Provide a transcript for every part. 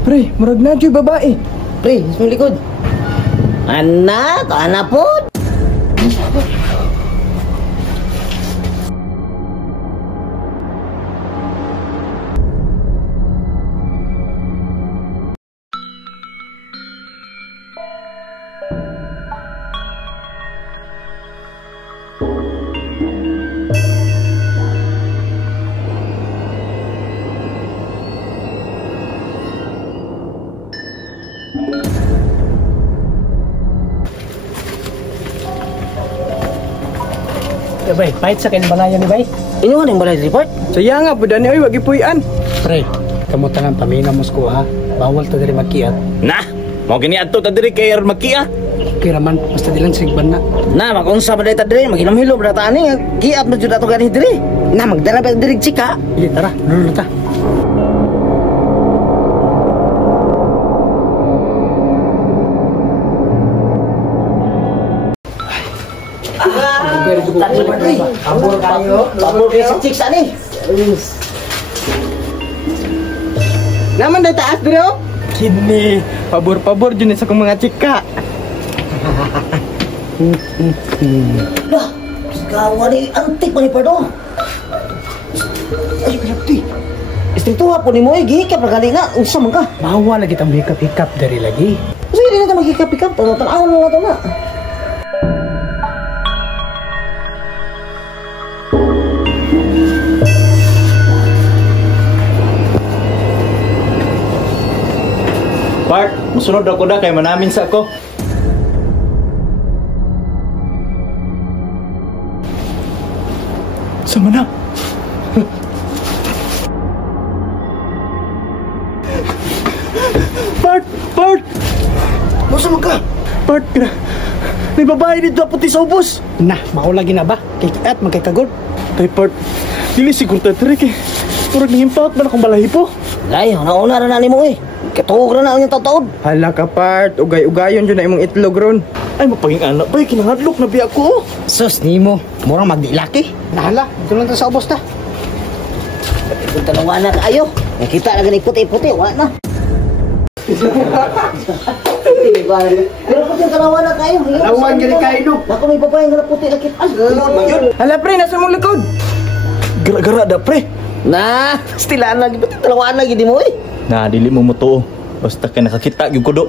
Pre, murag na dyan babae. Pre, sa likod. Ana, to ana po. Bay, pahit sa kinbalayan ni Bay. Ino nga yung balay report? Saya nga, budani, oy, wag ipuyan. Pre, kamutan ang paminaw mo ko ha. Bawal to diri magkiat. Nah, mau gini ato ta diri kay magkia. Okay raman, basta dilang sigban na. Na, magunsa ba dito diri? Mag-inom-hilo ba dito ani? Giat na dito ganih diri. Na, magdala ba diri chika? Sige, tara, lulu ta. Pabor kayo. Pabor kayo sa chicks ani. Naman day taas bro. Kini, pabor-pabor dyan sa kong mga chika. Lah, kawan ni antik pa ni Pardo. Ay, grabe. Istri tuwa po ni mo, gihikap na kanina. Unsa man ka? Bawal lagi tang hikap-hikap dari lagi. Kasi hindi na ito magkikap-hikap. Tanaw mo nga ito na. Part, musunod ako da kay manamin sa ako. Sama na. Part! Musa man ka? Part, may babae dito puti sa ubos. Nah, mao lagi na ba? Kikat magkakagod. Tay Part, dili siguro tayo kay murag nahimpaot man akong balahipo. Ay, nauna na ni mo eh. Katuog na ang yung taon. Hala ka Part, ugay-ugayon dyan na imong itlog ron. Ay mapaging anak bay kinahadlok na biya ko. Sus, nimo. Murang magdilaki. Nahala, ito lang ta sa ubos ta. Kung talawa na kayo, nakita na ganit puti-puti, wala na. Pero puti ang talawa na kayo. Lawan ganit kayo, no? Ako may babae nga puti lakit. Ay, Hala pre, nasa mong likod. Gara-gara da pre. na, stilaan lagi, talawaan lagi di mo eh. Nah, dili mo mutuo. Basta kay nakakita gyud ko do.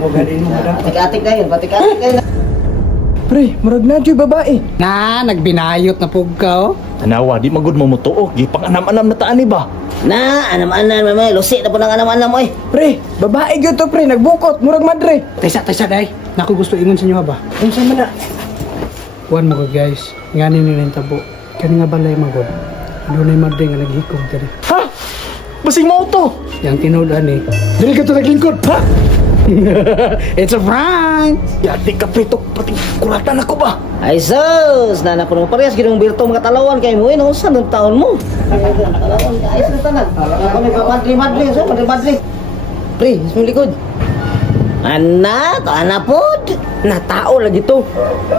Mo galin mo da. Batik-atik na yun, batik-atik na yun. Pre, murag na dyan babae. Na, nagbinayot na pug ka oh. Tanawa, di magud mo mutuo. Gipang anam-anam na taan ni ba? Na, anam-anam, may lusi na po ng anam-anam mo eh. Pre, babae gyud to pre, nagbukot, murag madre. Taysa day. Naku gusto ingon sa inyo ha ba? Unsa man na? Kuan mo guys. Ngani ni rin tabo. Kani nga balay magod. Ano na yung madre nga naghikog diri. Ha? Basing mo to. Yang tinudan eh. Dili ka to naglingkod. Ha? It's a prank! Yati ka pre, pati kulatan ako ba? Ay sus, na po naman parehas ginong birto mga talawan kay mo eh, no? Saan ang taon mo? Talawan, ayos na tanan. Ako may madri-madri, so madri-madri. Pre, sa likod. Ana, to ana po. Na tao lagi to.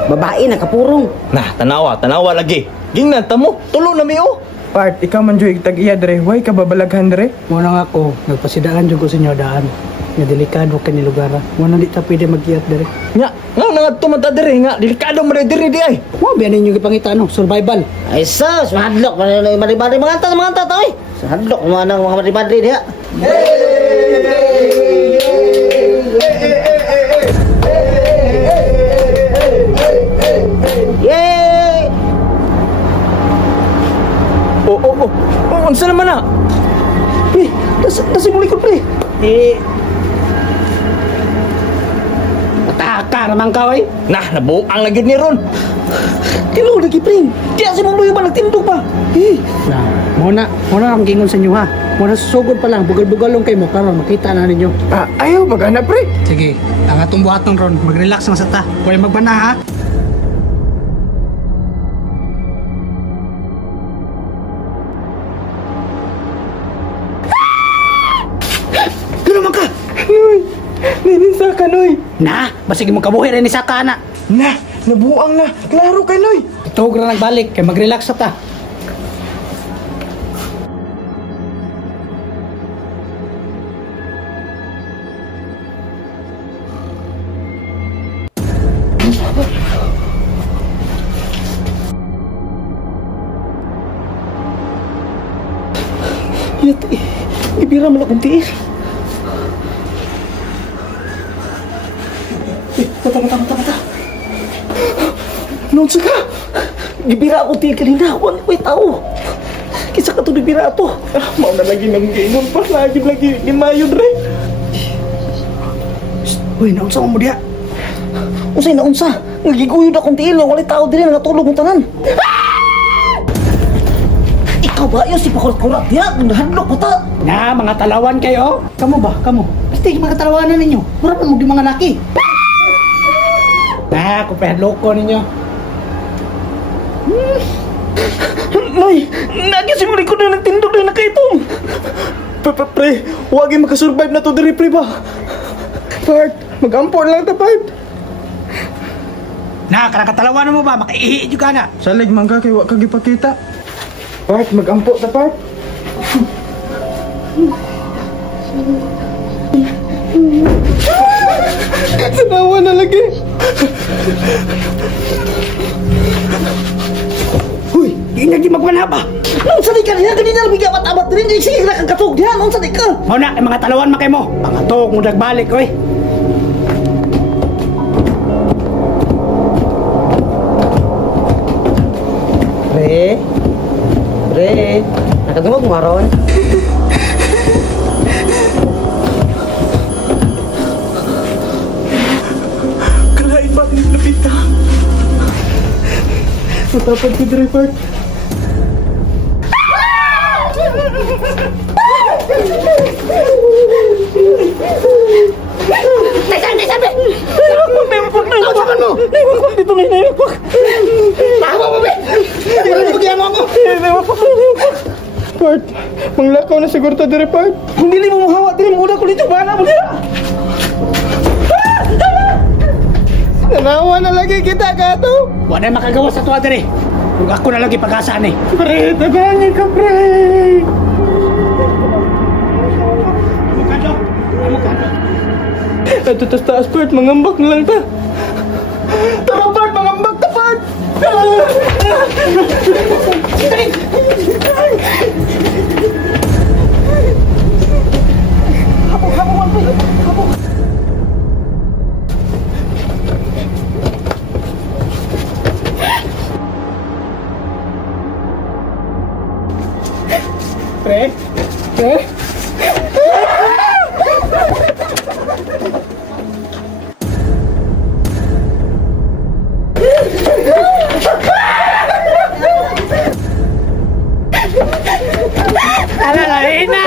Babae nakapurong. Nah, tanawa lagi. Gingnan ta mo, tulo na mi oh. Part, ikaw man dyan tag-iya dre. Huwag ka babalaghan dre. Muna nga ako, nagpasidaan dyan ko sa inyo daan. Nga delikado ka ni lugar. Muna di ta pwede mag-iat dere. Nga nga tumata diri nga delikado man diri di ay. Wow, biyan ninyo ipangita no, survival. Ay sus, mahadlok. Madri-madri, mga anta to eh. Mahadlok, mga madri-madri diha. Yay! Oh, unsa naman na? Pre, tas mo likod pre. Mataka naman ka oy. Nah, nabuang lagi ni ron. Kilo lagi pre. Diya si mong luyo ba nagtindog pa? Nah, muna ang gingon sa inyo ha. Muna susugod pa lang, bugal-bugalong kayo mo karon makita na ninyo. Ayaw maghanap pre. Sige, ang atong buhaton ron, mag-relax lang sa ta. Huwag magbana ha. Pinin sa kanoy. Na, basig mo kabuhi rin ni Saka na. Na, nabuang na. Klaro kanoy. Itog ra nagbalik, kay mag-relax sa ta. Yati, ibira man akong tiis. Mata. Noon ka? Ibira akong tiis kanina. Wait, tao. Kisa ka ito ibira ito. Mau na lagi ng gingon pa. Lagi gimayod rin. Uy, naunsa mo dia. Unsay naunsa? Nagiguyod akong tiil. Walay tao din na natulog ng tanan. Ikaw ba yun si pakurat-kurat ya? Nahadlok ko ta. Na, mga talawan kayo. Kamu ba? Kamu. Basta mga talawanan ninyo. Mura pa mo di mga laki. Na, kupahan loko ninyo. Nay, nagyas yung likod na nagtindog na nakaitom. Pre, huwag yung makasurvive na to diri, pre ba? Part, mag-ampo lang ta, Part. Na, kanakatalawanan mo ba? Makaihi juga na. Salig man ka, kaya huwag kang ipakita. Part, mag-ampo ta, Part. Tanawa na lagi. Huy, di na di magwana ba? Noon sa di ka niya, kanina nabigyan abat-abat rin. Sige na kang katog diyan. Noon sa di ka. Mau na, kay mga talawan makay mo. Mga tog mo nagbalik, oy. Pre, nakadungog mo ron? Kalain ba ang lapita? Matapad ko diri, Part. Part, manglakaw na siguro ta diri, Part. Kung dili mo mahawa, dili mo ko dito. Bana mo dito. Nanawa na lagi kita kato. Wala na makagawa sa tuwa diri. Kung ako na lagi pag-asaan eh. Pre, tagangin ka, pre. Ito tas taas, Part. Mangambak na lang ta. Tara, Part. Mangambak ta, Part. Pre? Pre? Alalain na!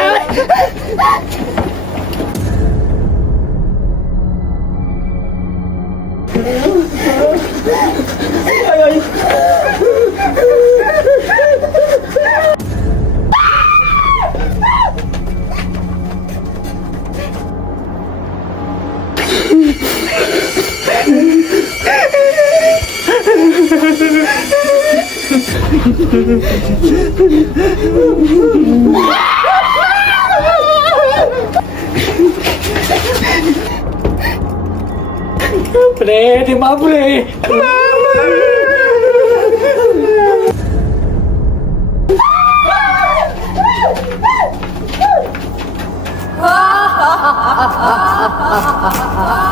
Pre, di ba, pre? Ha ha ha ha ha ha ha ha ha.